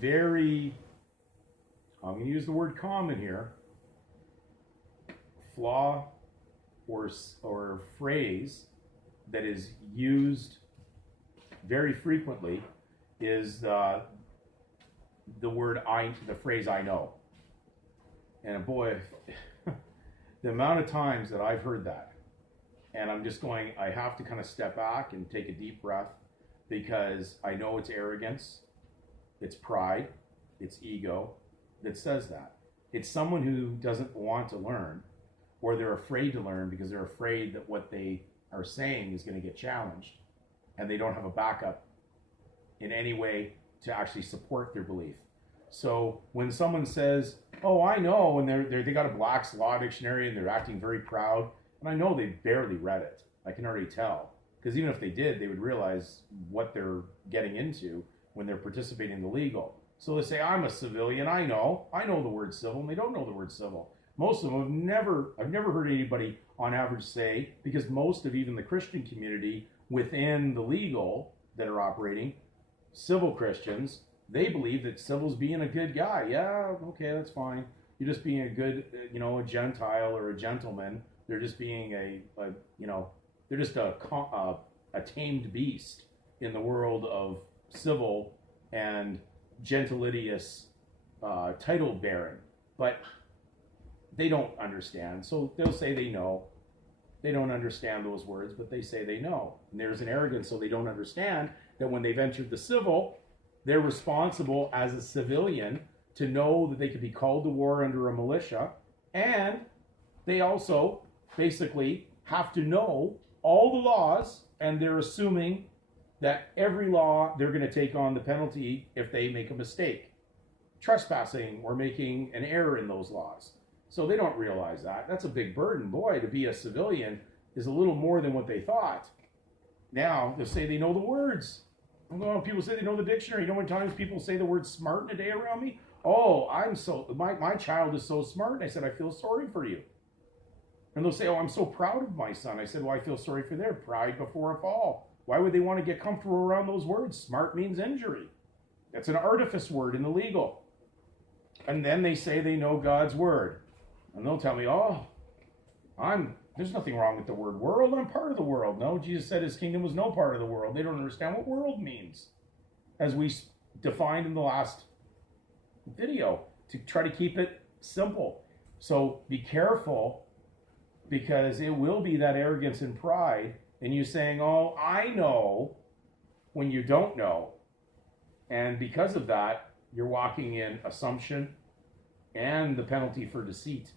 very, I'm going to use the word common here, flaw or phrase that is used very frequently is the phrase "I know." And boy, the amount of times that I've heard that, and I'm just going, I have to kind of step back and take a deep breath, because I know it's arrogance, it's pride, it's ego that says that. It's someone who doesn't want to learn, or they're afraid to learn because they're afraid that what they are saying is going to get challenged, and they don't have a backup in any way to actually support their belief. So when someone says, "Oh, I know," and they got a Black's Law Dictionary and they're acting very proud, and I know they barely read it. I can already tell, because even if they did, they would realize what they're getting into when they're participating in the legal. So they say, "I'm a civilian. I know the word civil," and they don't know the word civil. Most of them I've never heard anybody on average say, because most of even the Christian community within the legal that are operating, civil Christians, they believe that civil's being a good guy. Yeah, okay, that's fine. You're just being a good, a Gentile or a gentleman. They're just being they're just a tamed beast in the world of civil and gentilitious title bearing. But they don't understand. So they'll say they know. They don't understand those words, but they say they know. And there's an arrogance, so they don't understand that when they've entered the civil, they're responsible as a civilian to know that they could be called to war under a militia, and they also basically have to know all the laws, and they're assuming that every law they're going to take on the penalty if they make a mistake, trespassing or making an error in those laws. So they don't realize that. That's a big burden. Boy, to be a civilian is a little more than what they thought. Now, they'll say they know the words. People say they know the dictionary. You know how many times people say the word smart in a day around me? "Oh, my child is so smart." And I said, "I feel sorry for you." And they'll say, "Oh, I'm so proud of my son." I said, "Well, I feel sorry for their pride before a fall." Why would they want to get comfortable around those words? Smart means injury. That's an artifice word in the legal. And then they say they know God's word. And they'll tell me, "Oh, there's nothing wrong with the word world. I'm part of the world." No, Jesus said his kingdom was no part of the world. They don't understand what world means, as we defined in the last video, to try to keep it simple. So be careful, because it will be that arrogance and pride, and you saying, "Oh, I know," when you don't know. And because of that, you're walking in assumption and the penalty for deceit.